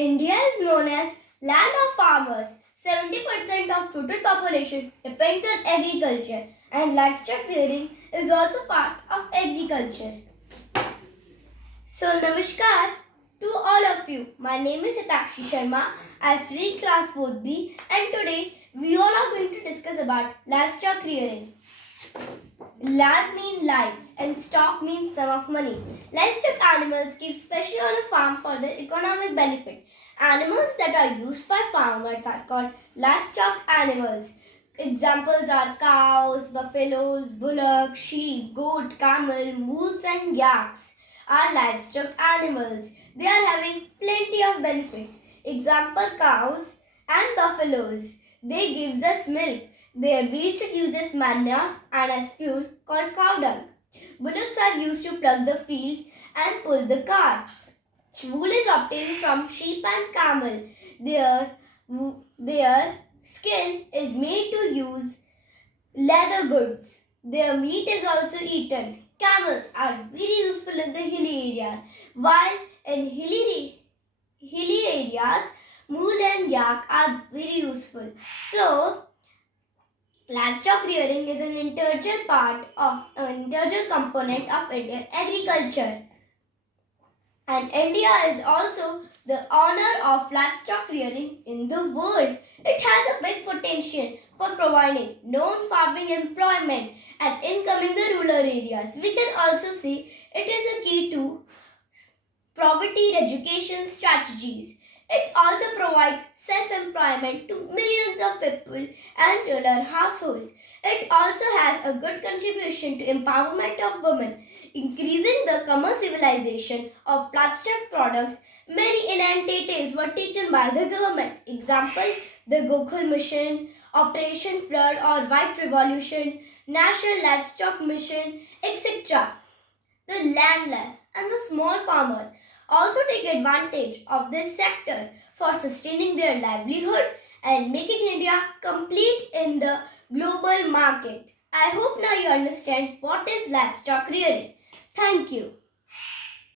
India is known as land of farmers. 70% of total population depends on agriculture, and livestock rearing is also part of agriculture. So namaskar to all of you. My name is Hitakshi Sharma. I study in class 4B, and today we all are going to discuss about livestock rearing. Live means lives and stock means sum of money. Livestock animals keep especially on a farm for their economic benefit. Animals that are used by farmers are called livestock animals. Examples are cows, buffaloes, bullocks, sheep, goat, camel, mules and yaks are livestock animals. They are having plenty of benefits. Example, cows and buffaloes. They gives us milk. Their waste is used as manure and as fuel called cow dung. Bullocks are used to plug the field and pull the carts. Wool is obtained from sheep and camel. Their skin is made to use leather goods. Their meat is also eaten. Camels are very useful in the hilly areas, while in hilly areas, mule and yak are very useful. So, livestock rearing is an integral component of Indian agriculture. And India is also the owner of livestock rearing in the world. It has a big potential for providing non-farming employment and income in the rural areas. We can also see it is a key to poverty education strategies. It also provides self-employment to millions of people and rural households. It also has a good contribution to empowerment of women, increasing the commercialization of livestock products. Many initiatives were taken by the government. Example, the Gokul Mission, Operation Flood or White Revolution, National Livestock Mission, etc. The landless and the small farmers also take advantage of this sector for sustaining their livelihood and making India complete in the global market. I hope now you understand what is livestock rearing. Thank you.